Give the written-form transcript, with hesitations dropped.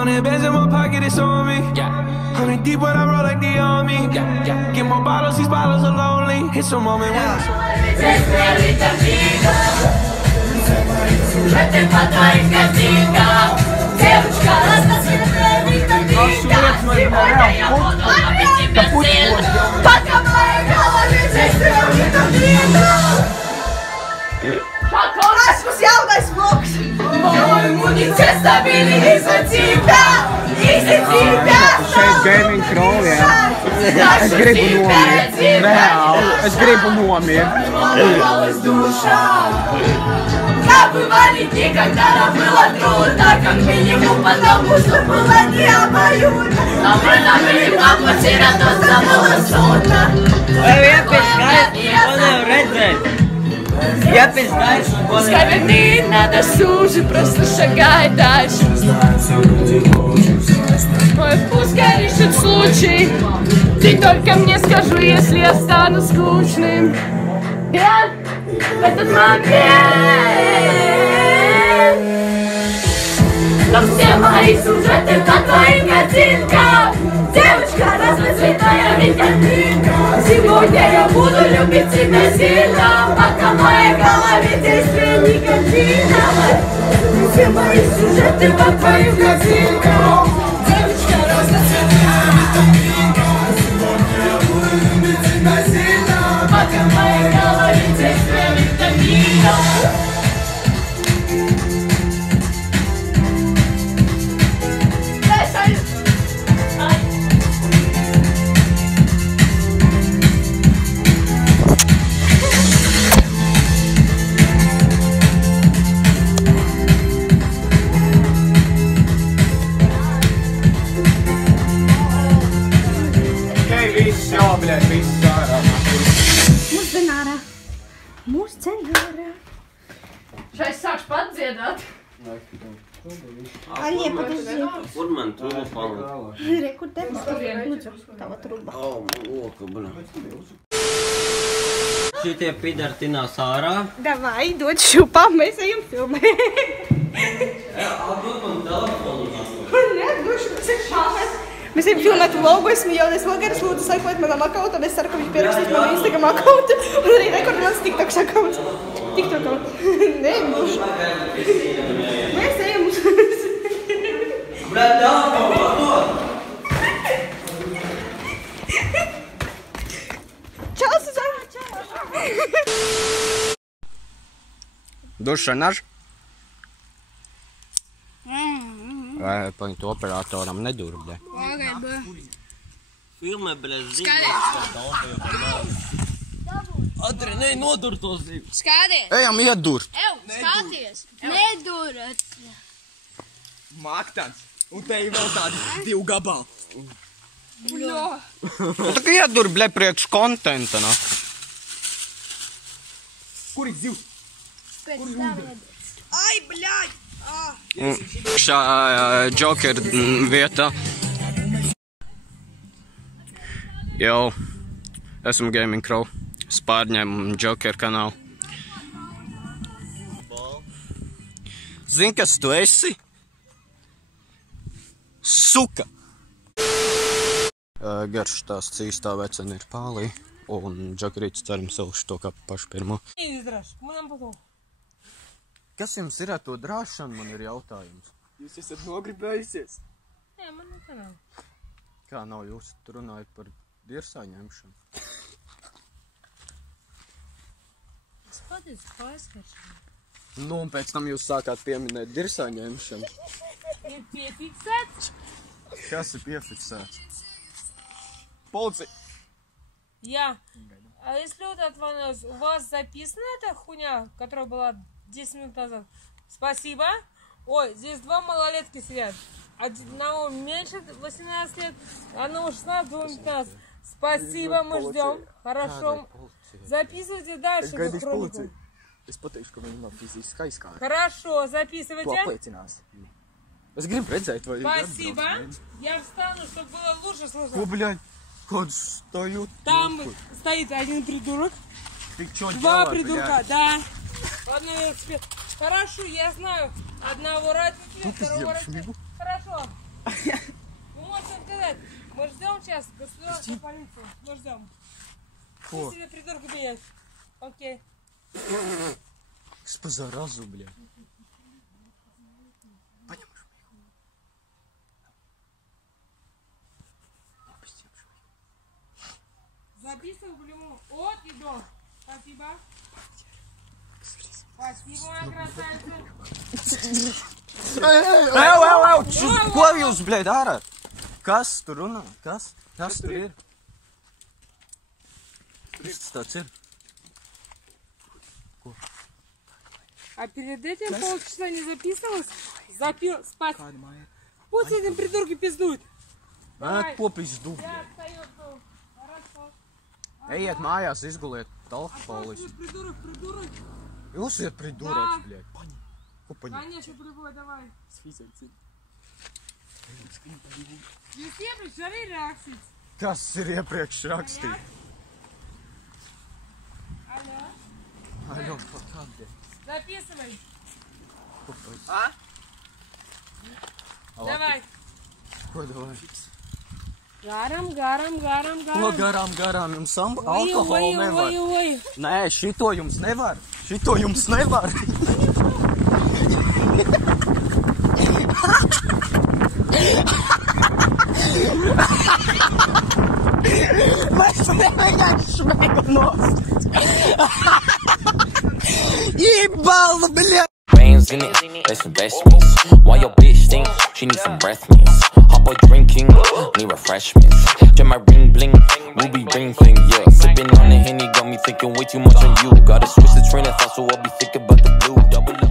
100 bands in my pocket, it's on me. 100 deep when I roll like the army. Get more bottles, these bottles are lonely. It's a moment when девочка, разноцветная витаминка. Сегодня я буду ловить тебя сильно. Пока в моей голове действует витаминка. Esmu jaunais vlogs! Manu imunitāte stabili izcīnītā! Šeit gaming troll, jā. Es gribu nomirt. Reāli. Es gribu nomirt. Как бывали дни, когда нам было трудно, как минимум потому, что было не обоюдно. Но мы набили по квартире, то было судно. Я пиздаю, Скорее надо сужи, просто шагай дальше. Ой, пускай решит случай. Ты только мне скажи, если я стану скучным. Я в этот момент. Но все мои сюжеты по твоим картинкам. Девочка, разноцветная витаминка. Сегодня я буду любить тебя сильно, пока в моей голове действует никотина. Все мои сюжеты по твоим картинкам. Девочка, разноцветная витаминка. Сегодня я буду любить тебя сильно, пока в моей голове действует витаминка. Šai sāks pat dziedāt. А не, подожди. Kur man truba palika? Rekur tevis, lūdzu, tava truba. O, loka, bļa. Šitie pidari tinās ārā. Davai, dod šupā, mēs ejam filmēt. Atdod man telefonu. Nē, došu, tas ir šāpēc. Mēs ejam filmēt vlogu, esmu jaunais vlogeris, lūdzu, sekojiet manam akautam, es ceru, ka viņš pierakstīs manu Instagram akautu, un arī rekordināts TikToks akauts. TikTok akauts. Nē, būšu. Mēs ejam uz... Bļa, telefonu, atdod! Čau, Suzana, čau! Duša naž? Vai paņemt operatoram nedurb, de? Filmē, bļa, zini. Atri, ne, nodur to zivi. Skaties! Ejam iedurt! Ew, skaties! Nedurat! Māktans. Un te ir vēl tādi 2 gabali. Tā kā iedurb, bļa, priekš kontenta, no? Kur ir zivs? Ai, bļaļ! Šā Joker vietā. Jau, esmu Gaming Crow. Es pārņēmu Joker kanālu. Zini, kas tu esi? Suka! Garš tās cīstā vecena ir pālī. Un Jokerīts ceram saušu to kā pašu pirmo. Kas jums ir ar to drāšanu, man ir jautājums? Jūs esat nogribējusies? Nē, man nekā nav. Kā nav jūs runājat par dirsā ņemšanu? Skaties, kā aizkaršana. Nu, un pēc tam jūs sākāt pieminēt dirsā ņemšanu. Ir piefiksēts? Kas ir piefiksēts? Policija! Я. А если вот отвалилось, у вас записана эта хуйня, которая была 10 минут назад? Спасибо. Ой, здесь 2 малолетки сидят. Одного меньше 18 лет, одного 16, другого 15. Спасибо, мы ждем. Хорошо. Записывайте дальше. Es pateikšu, ka viņi nav fiziski aizkāri. Хорошо, записывайте. Tu apliecinās. Es gribu redzēt, vai... Спасибо. Я встану, чтобы было лучше слышно. Ko, bļaļ? Kāds stāju? Там стоит один придурок. Ты чё 2 делаешь, придурка, блядь? да. Одного эксперт. Хорошо, я знаю. Одного родителя, второго родителя. Хорошо. Ну, можете сказать, мы ждем сейчас государственную полицию. Мы ждем. О. Если придурку бьет. Окей. Что заразу, блядь. Записывай блюму от и до. Спасибо. Спасибо, моя красавица. Ko jūs, bļaļ, darāt? Kas tur runā? Kas tur ir? Kas tāds ir? А перед этим полчаса не записывалась? Запил спать. Пусть этим придурки пиздуют. Nē, ko pizdu? Я отстаю, что... Хорошо. Ejiet mājās, izguliet alkoholis. Придурок. Jūs esat pridurāts, bļaļ. Ko paņem? Конечно, прибой, давай. Jūs iepriekš arī rakstīts. Tas ir iepriekš rakstīts. Алло. Aļo, kādi? Записывай. Ko paņem? А? Давай. Ko davai? Гарам. Ko garām? Jums alkoholu nevar. Ой. Nē, šito jums nevar. Šito jums nevar. Mēs vienkārši šmēgu nost. Jebala, bļa. Bands in it, that's investments. Why your bitch think she needs some breath mints? Hot boy drinking, need refreshments. Check my ring bling, ruby ring fling, yeah. Sipping on the Henny got me thinking way too much on you. Gotta switch the train of thought, so I'll be thinking about the blue. Double up.